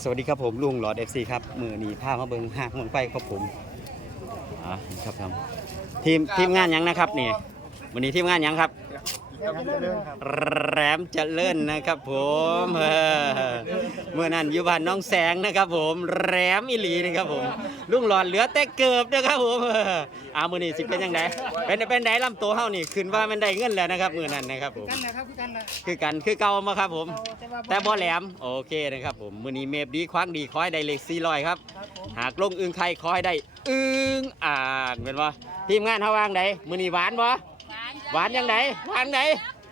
สวัสดีครับผมลุงหลอด FC ครับมือหนีผ้ามาเบิงห้างมือไฟครับผมอ่าครับครับทีมทีมงานยังนะครับนี่วันนี้ทีมงานยังครับ แรมเจริญนะครับ ผมเออเมื่อนั้นอยู่บ้านน้องแสงนะครับ ผมแรมอิลีนะครับผมลุงหลอดเหลือแต่เกือบนะครับผมเอออามือนี้สิเป็นยังไงเป็นเป็นไดลำตัวเฮานี่ขึ้นว่ามันได้เงินแล้วนะครับมือนั้นนะครับผมกันนะครับคือกันนะคือกันคือเก่ามาครับผมแต่ว่าแต่บ่แหลมโอเคนะครับผมมือนี้เมฟดีคว้างดีคอยได้เลข400ครับ ครับผมหากลงอึงไข่คอยได้อึงอ่างเป็นว่าทีมงานเฮาวางใดมือนี้หวานบ่ หวานยังไงหวานไหน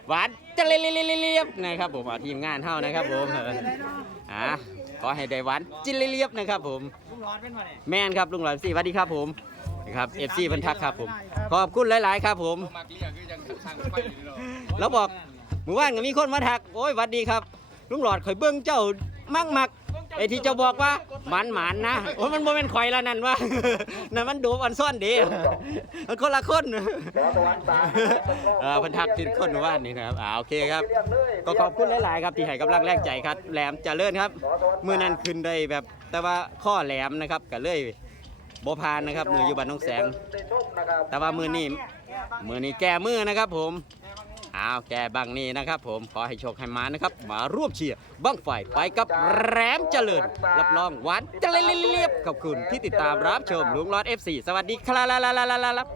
หวานจะเลียบๆนะครับผมอ่าทีมงานเฮานะครับผมอ่าขอให้ได้หวานจิเลียบนะครับผมลุงหลอดเป็นมาเนี่ยแม่นครับลุงหลานสี่สวัสดีครับผมนะครับ FC เพันทักครับผม ขอบคุณหลาย ๆ ครับผมเรางไฟอยู่เนาะแล้วบอกหมู่บ้านก็มีคนมาทักโอ้ยหวัดดีครับ ลุงหลอดข่อยเบิ้งเจ้ามักมัก ไอ้ที่เจ้าบอกว่าหมันหมันนะโอ้ยมันโมเมนข่อยละนั่นวะนั่นมันโดบอันซ่อนเดีมันคนละคนเออเพันทักทินคนหมู่านี่นะครับอ่าโอเคครับ ก็ขอบคุณหลาย ๆ ครับที่ให้กำลังแรงใจครับแหลมเจริญครับมือนั้นขึ้นได้แบบแต่ว่าข้อแหลมนะครับก็เลยบ่พานนะครับมืออยู่บ้านน้องแสง แต่ว่ามือนี้มือนี้แก้มือนะครับผม อ้าวแก้บังนี้นะครับ ผมขอให้โชคให้มานะครับ มาร่วมเชียร์บ้างไฟไปกับแรมเจริญ รับรองหวานเจริญเรียบขอบคุณที่ติดตามรับชมลุงรอด FC สวัสดีครับ